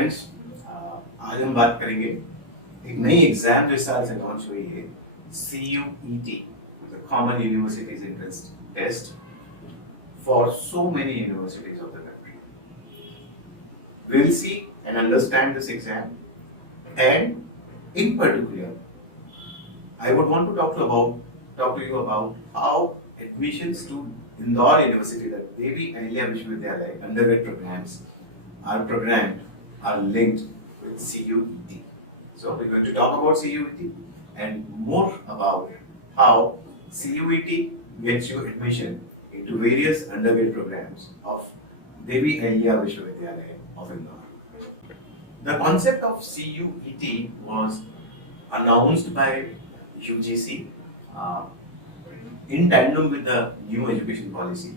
Students, आज हम बात करेंगे एक नई एग्जाम जो इस साल से लॉन्च हुई है, CUET, common universities entrance test for so many universities of the country. We'll see and understand this exam, and in particular, I would want to talk to you about how admissions to Indore University, the DAVV Vidyalaya undergrad programs are linked with CUET. So we're going to talk about CUET and more about how CUET gets you admission into various undergrad programs of DAVV Vidyalaya of Indore. The concept of CUET was announced by UGC in tandem with the new education policy,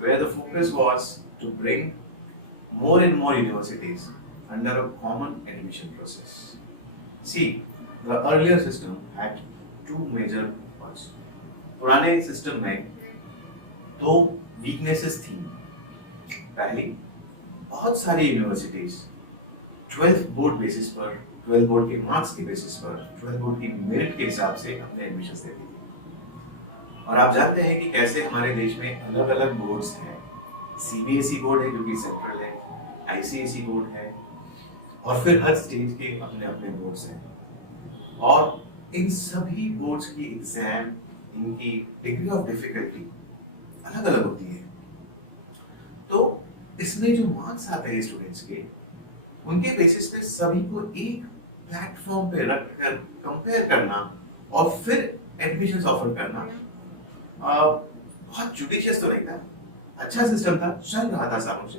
where the focus was to bring more and more universities under a common admission process. See, the earlier system had two major parts. पुराने system में दो weaknesses थी. पहली, बहुत सारी universities 12th board basis पर, 12 board के marks के बेसिस पर, 12 बोर्ड की मेरिट के हिसाब से अपने एडमिशंस देती थी. और आप जानते हैं कि कैसे हमारे देश में अलग अलग बोर्ड्स हैं. CBSE बोर्ड है जो कि सेंट्रल है, ICSE बोर्ड है, और फिर हर स्टेज के अपने अपने बोर्ड्स हैं. और इन सभी बोर्ड्स की एग्जाम, इनकी डिग्री ऑफ डिफिकल्टी अलग अलग होती है. तो इसमें जो मार्क्स आते हैं स्टूडेंट्स के, उनके बेसिस पे सभी को एक प्लेटफॉर्म पे रखकर कंपेयर करना और फिर एडमिशंस ऑफर करना बहुत जुडिशियस तो नहीं था. अच्छा सिस्टम था, चल रहा था सालों से,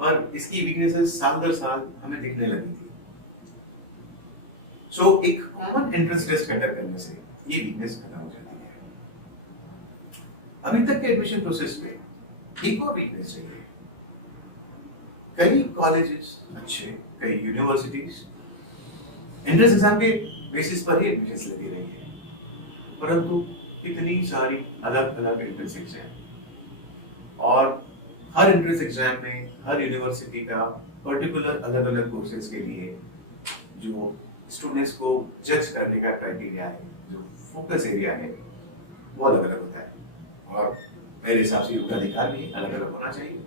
पर इसकी वीकनेसेस साल दर साल हमें दिखने लगी थी. सो एक कॉमन एंट्रेंस टेस्ट कंडक्ट करने से ये वीकनेस खत्म हो जाती है. अभी तक के एडमिशन प्रोसेस में एक और वीकनेस रही है. कई कॉलेजेस अच्छे, कई यूनिवर्सिटीज एंट्रेंस एग्जाम के बेसिस पर ही एडमिशंस लेती रही है, परंतु कितनी सारी अलग अलग एंट्रेंस एग्जाम, और हर एंट्रेंस एग्जाम में हर यूनिवर्सिटी का पर्टिकुलर अलग अलग कोर्सेज के लिए जो स्टूडेंट्स को जज करने का क्राइटेरिया है, जो फोकस एरिया है, वो अलग अलग होता है. और मेरे हिसाब से उनका अधिकार भी अलग अलग होना चाहिए.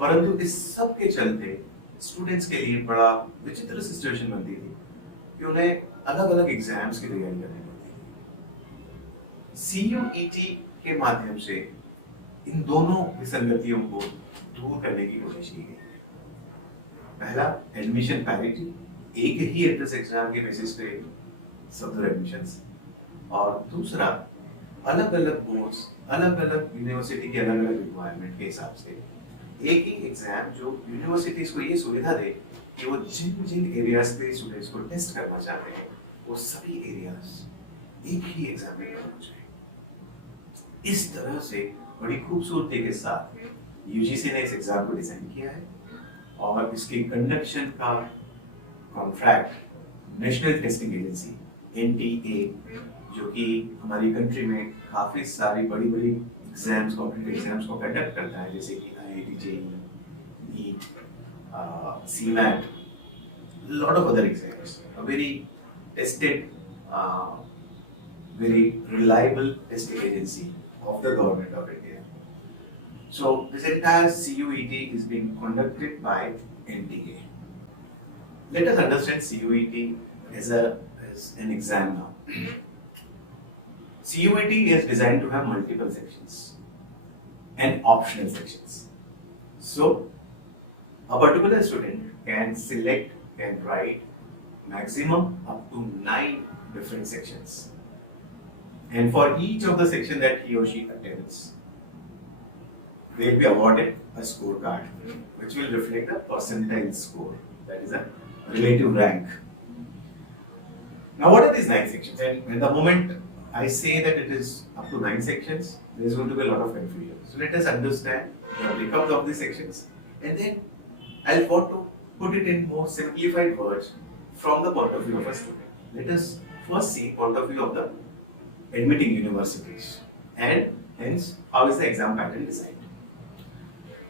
परंतु इस सब के चलते स्टूडेंट्स के लिए बड़ा विचित्र सिचुएशन बनती थी कि उन्हें अलग अलग एग्जाम्स की तैयारी करनी पड़ती थी. CUET के माध्यम से इन दोनों विसंगतियों को दूर करने की कोशिश की गई है. पहला, एडमिशन पैरिटी, एक ही एंट्रेंस एग्जाम के बेसिस पे सब एडमिशंस. और दूसरा, अलग अलग बोर्ड्स, अलग अलग यूनिवर्सिटी के अलग अलग रिक्वायरमेंट के हिसाब से एक ही एग्जाम जो यूनिवर्सिटीज को ये सुविधा दे कि वो जिन जिन एरियाज पे स्टूडेंट्स को टेस्ट करना चाहते हैं, वो सभी एरियाज एक ही एग्जाम में करना चाहिए. इस तरह से बड़ी खूबसूरती के साथ UGC ने इस एग्जाम को डिजाइन किया है, और इसके कंडक्शन का contract national testing agency NTA, जो कि हमारी कंट्री में काफी सारी बड़ी बड़ी एग्जाम्स, कॉम्पिटिटिव एग्जाम्स को कंडक्ट करता है, जैसे कि IIT, JEE, NEET, CMAT, lot of other exams. A very tested, very reliable testing agency of the government of India. So this entire CUET is being conducted by NTA. Let us understand CUET as an exam now. CUET is designed to have multiple sections and optional sections. So a particular student can write maximum up to 9 different sections. And for each of the section that he or she attends, they will be awarded a scorecard which will reflect the percentile score, that is a relative rank. Now what are these 9 sections? And the moment I say that it is up to 9 sections, there is going to be a lot of confusion. So let us understand the breakup of these sections, and then I'll want to put it in more simplified words from the point of view of a student. Let us first see point of view of the admitting universities, and hence how is the exam pattern designed.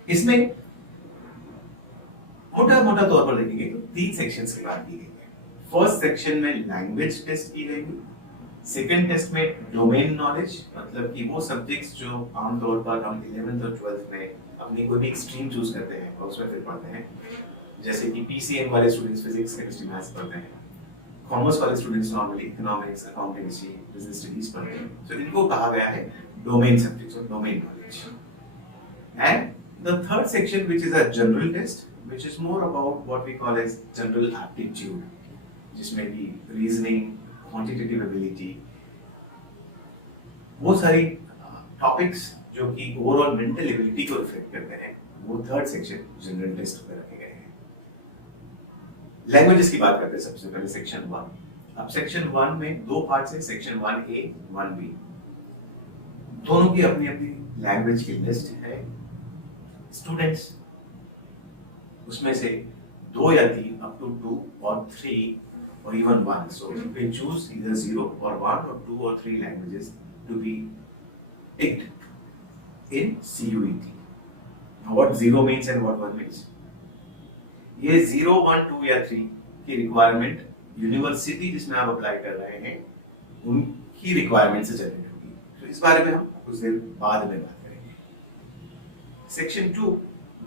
इसमें मोटा मोटा तौर पर देखेंगे तो 3 sections की बात की गई है। फर्स्ट सेक्शन में लैंग्वेज टेस्ट की जाएगी, सेकंड टेस्ट में डोमेन नॉलेज, मतलब कि वो सब्जेक्ट्स जो आमतौर पर हम 11th और 12th में अपनी कोई भी स्ट्रीम चूज करते हैं और उसमें फिर पढ़ते हैं, जैसे कि पीसीएम वाले स्टूडेंट्स फिजिक्स केमिस्ट्री मैथ्स पढ़ते हैं, कॉमर्स वाले students normally economics accountancy business studies पढ़ते हैं, तो इनको कहा गया है डोमेन सब्जेक्ट्स और domain knowledge. And the third section, which is a general test, which is more about what we call as general aptitude, जिसमें भी रीजनिंग, क्वांटिटेटिव एबिलिटी, वो सारी टॉपिक्स जो कि ओवरऑल मेंटल एबिलिटी को रिफ्लेक्ट करते हैं, वो थर्ड सेक्शन जनरल टेस्ट में रखे गए हैं। लैंग्वेजेस की बात करते हैं सबसे पहले सेक्शन 1। अब सेक्शन 1 में दो पार्ट्स हैं, सेक्शन 1A 1B, दोनों की अपनी अपनी लैंग्वेज की लिस्ट है। स्टूडेंट्स उसमें से 2 या 3 अप टू 2 और 3 or even 1, so you can choose either 0 or 1 or 2 or 3 languages to be picked in CUET. Now what 0 means and what 1 means? ये 0, 1, 2 या 3 की रिक्वायरमेंट यूनिवर्सिटी जिसमें आप अप्लाई कर रहे हैं उनकी रिक्वायरमेंट से जनरेट होगी, तो इस बारे में हम कुछ देर बाद में बात करेंगे। सेक्शन 2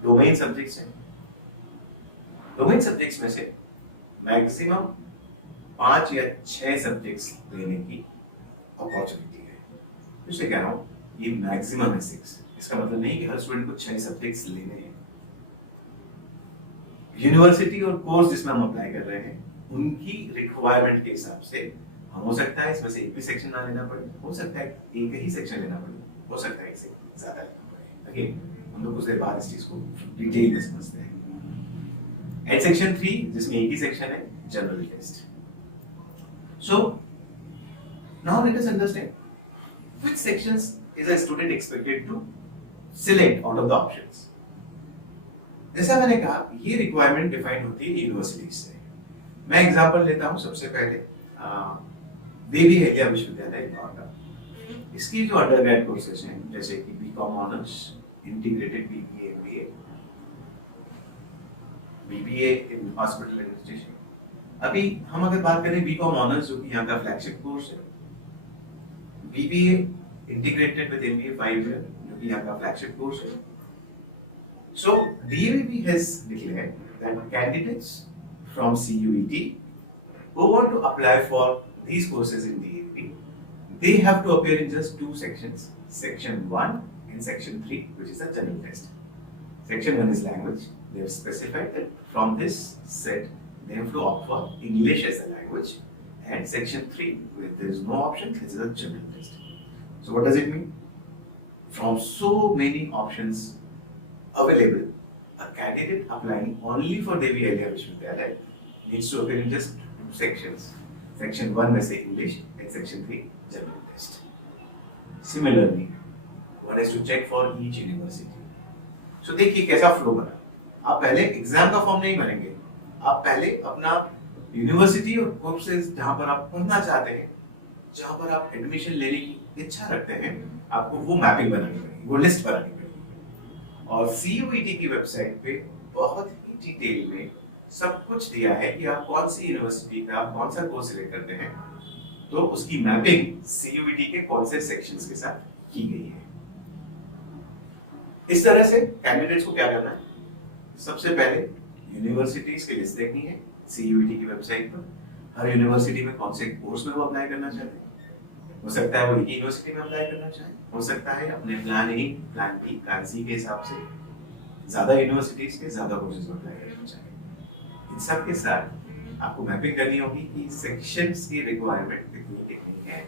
डोमेन सब्जेक्ट्स हैं। डोमेन सब्जेक्ट्स में से मैक्सिमम 5 या 6 सब्जेक्ट्स लेने की अपॉर्चुनिटी है। इसलिए कह रहा हूँ ये मैक्सिमम है 6, इसका मतलब नहीं कि हर स्टूडेंट को 6 सब्जेक्ट्स लेने हैं। यूनिवर्सिटी और कोर्स जिसमें हम अप्लाई कर रहे हैं उनकी रिक्वायरमेंट के हिसाब से हो सकता है इसमें से एक भी सेक्शन ना लेना पड़े, हो सकता है एक ही सेक्शन लेना पड़े, हो सकता है इससे ज्यादा लेना पड़े। अगेन हम लोग कुछ देर बाद इस चीज को डिटेल में समझते हैं। एंड सेक्शन 3 जिसमें एक ही सेक्शन है general test. So now let us understand which sections is a student expected to select out of the options. जैसा मैंने कहा ये रिक्वायरमेंट डिफाइन होती है यूनिवर्सिटीज से। मैं एग्जांपल लेता हूं सबसे पहले देवी हरिया विश्वविद्यालय नोएडा। इसकी जो अंडरग्रेड कोर्सेज हैं जैसे कि B Com honours, integrated BBA MBA, BBA in hospital administration. अभी हम अगर बात करें बीकॉम ऑनर्स जो कि यहाँ का फ्लैगशिप कोर्स है, BBA integrated with MBA 5 year जो कि यहाँ का फ्लैगशिप कोर्स है। So DAVV has declared that candidates from CUET who want to apply for these courses in DAVV, they have to appear in just 2 sections, section 1 and section 3, which is a general test. Section 1 is language. They have specified that from this set they have to opt for English as a language, and section 3 where there is no option, this is a general test. So what does it mean? From so many options available, a candidate applying only for Devi Hariya Vishwavidyalaya needs to appear in just 2 sections. Section 1 में से English and section 3 general test. Similarly, one has to check for each university. So देखिए कैसा flow बना। आप पहले exam का form नहीं भरेंगे, आप पहले अपना यूनिवर्सिटी और कोर्सेज जहाँ पर आप पढ़ना चाहते हैं, जहाँ पर आप एडमिशन लेने की इच्छा रखते हैं, आपको वो मैपिंग बनानी पड़ेगी, वो लिस्ट बनानी पड़ेगी। और CUET की वेबसाइट पे बहुत ही डिटेल में सब कुछ दिया है कि आप कौन सी यूनिवर्सिटी का कौन सा कोर्स सिलेक्ट करते हैं, तो उसकी मैपिंग CUET के कौन से सेक्शंस के साथ की गई है। इस तरह से कैंडिडेट्स को क्या करना है, सबसे पहले यूनिवर्सिटीज की लिस्ट देखनी है CUET की वेबसाइट पर। हर यूनिवर्सिटी में कौन से कोर्स में वो अप्लाई करना चाहते हैं, हो सकता है वो एक ही यूनिवर्सिटी में अप्लाई करना चाहे, हो सकता है अपने plan A, plan B, plan C के हिसाब से ज्यादा यूनिवर्सिटीज के ज्यादा कोर्सेज में अप्लाई करना चाहे। इन सब के साथ आपको मैपिंग करनी होगी कि सेक्शंस की रिक्वायरमेंट कितनी है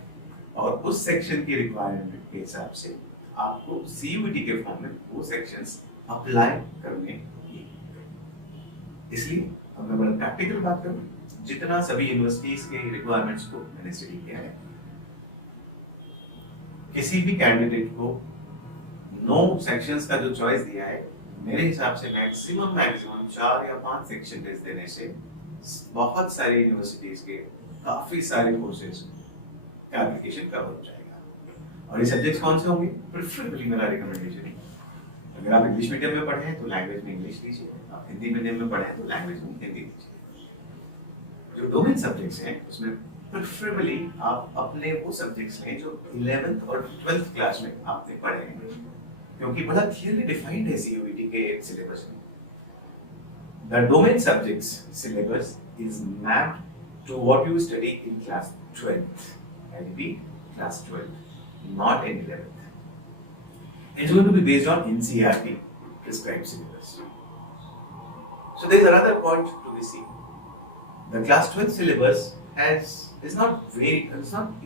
और उस सेक्शन की रिक्वायरमेंट के हिसाब से आपको CUET के फॉर्म में वो सेक्शंस अप्लाई करने होंगे। इसलिए अब मैं बड़ा प्रैक्टिकल बात करूं, जितना सभी यूनिवर्सिटीज के रिक्वायरमेंट्स को मैंने स्टडी किया है, किसी भी कैंडिडेट को 9 सेक्शंस का जो चॉइस दिया है, मेरे हिसाब से मैक्सिमम 4 या 5 सेक्शन टेस्ट देने से बहुत सारी यूनिवर्सिटीज के काफी सारे कोर्सेज का एप्लीकेशन कवर हो जाएगा। और ये सब्जेक्ट्स कौन से होंगे? प्रेफरेबली मेरा रिकमेंडेशन है अगर आप इंग्लिश मीडियम में पढ़े हैं तो लैंग्वेज में इंग्लिश लीजिए, आप हिंदी मीडियम में पढ़े हैं तो लैंग्वेज में हिंदी लीजिए। जो डोमेन सब्जेक्ट्स हैं उसमें प्रेफरेबली आप अपने वो सब्जेक्ट्स लें जो 11th और 12th क्लास में आपने पढ़े हैं, क्योंकि बड़ा क्लियरली डिफाइंड है सीयूईटी के सिलेबस में। The domain subjects syllabus is mapped to what you study in class 12th, I repeat, class 12th, not in 11th. It's going to be based on NCERT prescribed syllabus. So there is another point to be seen. The class 12 syllabus is not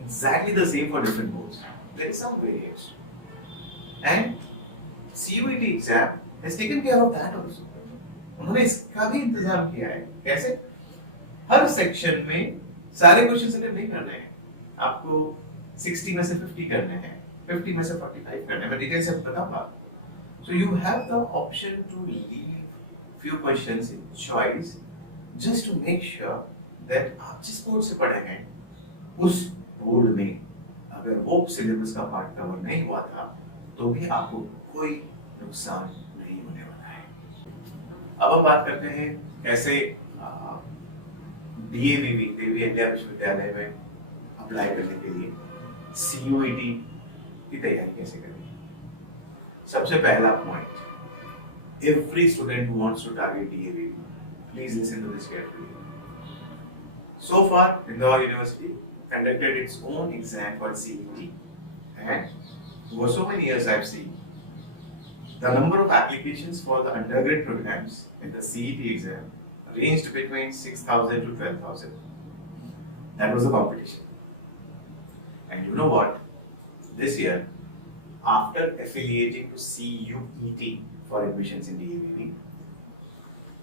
exactly the same for different boards. There is some variation. And CUET exam has taken care of that also. उन्होंने इसका भी इंतजाम किया है। कैसे? हर section में सारे questions attempt नहीं करने हैं, आपको 60 में से 50 करने हैं, 50 में से 45 करने हैं। मैं डिटेल से बताऊंगा। So you have the option to leave few questions in choice just to make sure that आप जिस बोर्ड से पढ़े हैं उस बोर्ड में अगर वो सिलेबस का पार्ट कवर नहीं हुआ था तो भी आपको कोई नुकसान नहीं होने वाला है। अब हम बात करते हैं कैसे DAVV देवी इंडिया विश्वविद्यालय में अप्लाई करने के लिए CUET की तैयारी कैसे करें। सबसे पहला point, every student who wants to target DAVV, please listen to this carefully. So far, Indore University conducted its own exam for CET, and for so many years I've seen the number of applications for the undergraduate programs in the CET exam ranged between 6,000 to 12,000. That was the competition. And you know what? This year, after affiliating to CUET for admissions in DAVV,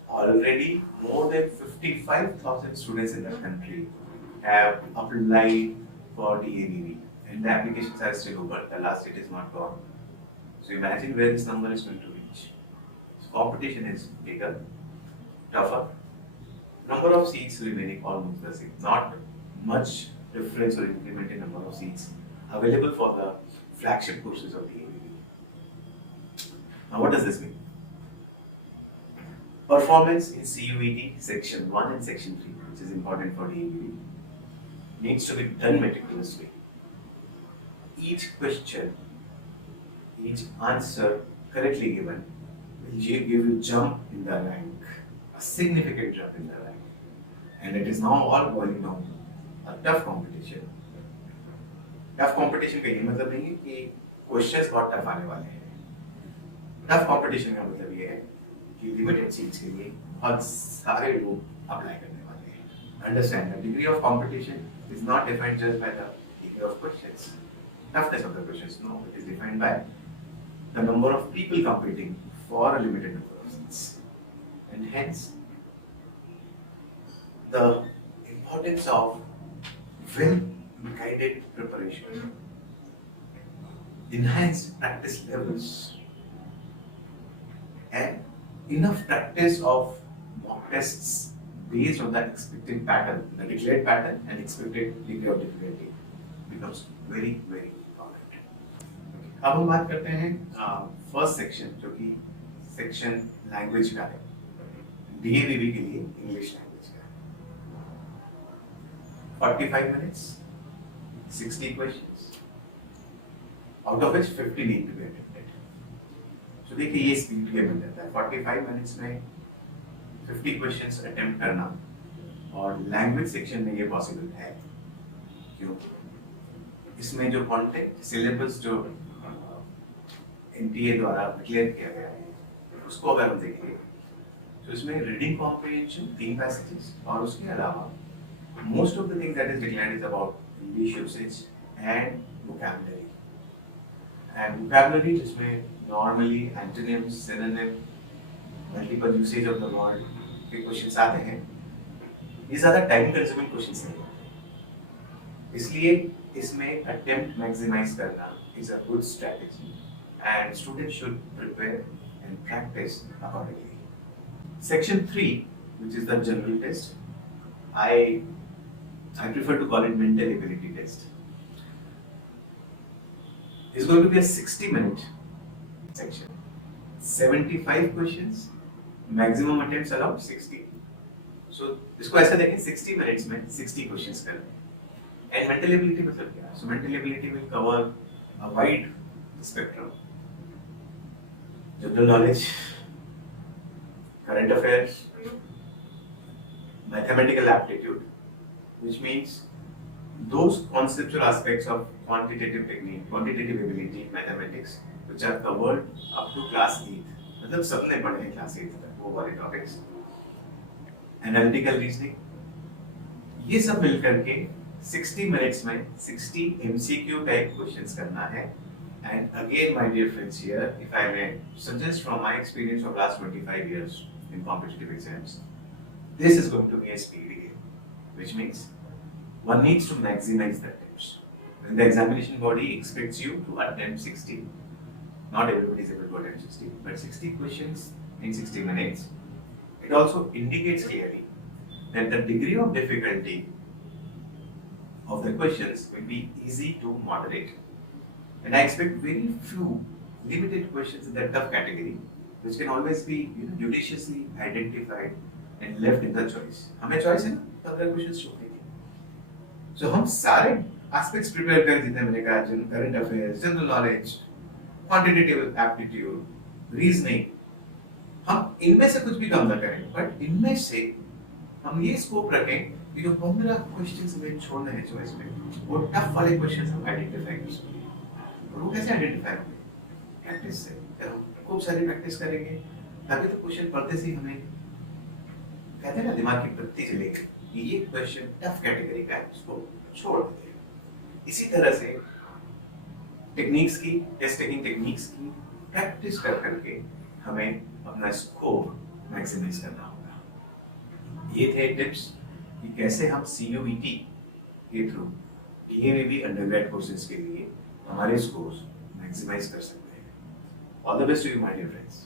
already more than 55,000 students in the country have applied for DAVV, and the applications are still open. The last date is not gone. So imagine where this number is going to reach. So competition is bigger, tougher. Number of seats remaining almost the same. Not much difference or increment in number of seats available for the flagship courses of DAVV. Now what does this mean? Performance in CUET section 1 and section 3, which is important for DAVV, needs to be done meticulously. Each question, each answer correctly given will give you jump in the rank, a significant jump in the rank. And it is now all boiling down to a tough competition. Tough competition का ये मतलब नहीं है कि questions बहुत tough आने वाले हैं। टफ कंपटीशन का मतलब ये है कि लिमिटेड सीट्स के लिए बहुत सारे लोग अप्लाई करने वाले हैं। Understand the degree of competition is not defined just by the degree of questions, toughness of the questions, no, it is defined by the number of people competing for a limited number of seats, and hence the importance of well guided preparation, enhanced practice levels, and enough practice of mock tests based on that expected pattern, the declared pattern and expected degree of difficulty becomes very very important. अब हम बात करते हैं first section जो कि section language का है, DAVV के लिए इंग्लिश लैंग्वेज का है। 45 minutes, 60 questions, out of which 50 need to be attempted. So देखिए ये स्पीड के बन जाता है। 45 minutes में 50 questions attempt करना और लैंग्वेज सेक्शन में ये पॉसिबल है। क्यों? इसमें जो कॉन्टेंट सिलेबस जो NTA द्वारा डिक्लेयर किया गया है उसको अगर हम देखें तो इसमें रीडिंग कॉम्प्रिहेंशन 3 पैसेजेस और उसके अलावा most of the things that is declared is about English usage and vocabulary. And vocabulary जिसमें normally antonyms, synonym, multiple usage of the word के questions आते हैं, ये ज़्यादा time consuming questions नहीं हैं। इसलिए इसमें attempt maximize करना is a good strategy and students should prepare and practice accordingly. Section 3, which is the general test, I prefer to call it mental ability test. It's going to be a 60-minute section. 75 questions, maximum attempts allowed 60. सो इसको ऐसा देखें 60 minutes में 60 questions करने. And mental ability मतलब क्या? So mental ability will cover a wide spectrum. General knowledge, current affairs, mathematical aptitude, which means those conceptual aspects of quantitative technique, quantitative ability, mathematics, which are covered up to class 8. मतलब सबने पढ़े हैं class 8 तक वो वाले topics. Analytical reasoning, ये सब मिलकर के 60 minutes में 60 MCQ type questions करना है. And again, my dear friends, here, if I may suggest from my experience of last 25 years in competitive exams, this is going to be a speedy game, which means one needs to maximize the attempts. When the examination body expects you to attempt 60, not everybody is able to attempt 60, but 60 questions in 60 minutes, it also indicates clearly that the degree of difficulty of the questions will be easy to moderate. And I expect very few limited questions in that tough category, which can always be judiciously identified and left in the choice. हमें choice है ना, 15 questions छोड़ने की. So हम सारे aspects prepare कर देते हैं. मैंने कहा current affairs, general knowledge, quantitative aptitude, reasoning. हम इनमें से कुछ भी कम ना करें, but इनमें से हम ये scope रखें कि जो 15 questions हमें छोड़ने हैं choice में, वो tough वाले questions हम identify कर सकें. और वो कैसे आइडेंटिफाई होंगे? प्रैक्टिस से. हम खूब सारी प्रैक्टिस करेंगे तभी तो क्वेश्चन पढ़ते से हमें कहते हैं ना दिमाग की बत्ती जलेगी कि ये क्वेश्चन टफ कैटेगरी का है, उसको छोड़ देते हैं. इसी तरह से टेक्निक्स की, टेस्ट टेकिंग टेक्निक्स की प्रैक्टिस कर करके हमें अपना स्कोर मैक्सिमाइज करना होगा. ये थे टिप्स कि कैसे हम CUET के थ्रू DAVV अंडरग्रेड कोर्सेज के लिए हमारे स्कोर्स मैक्सिमाइज कर सकते हैं. All the best to you my dear friends.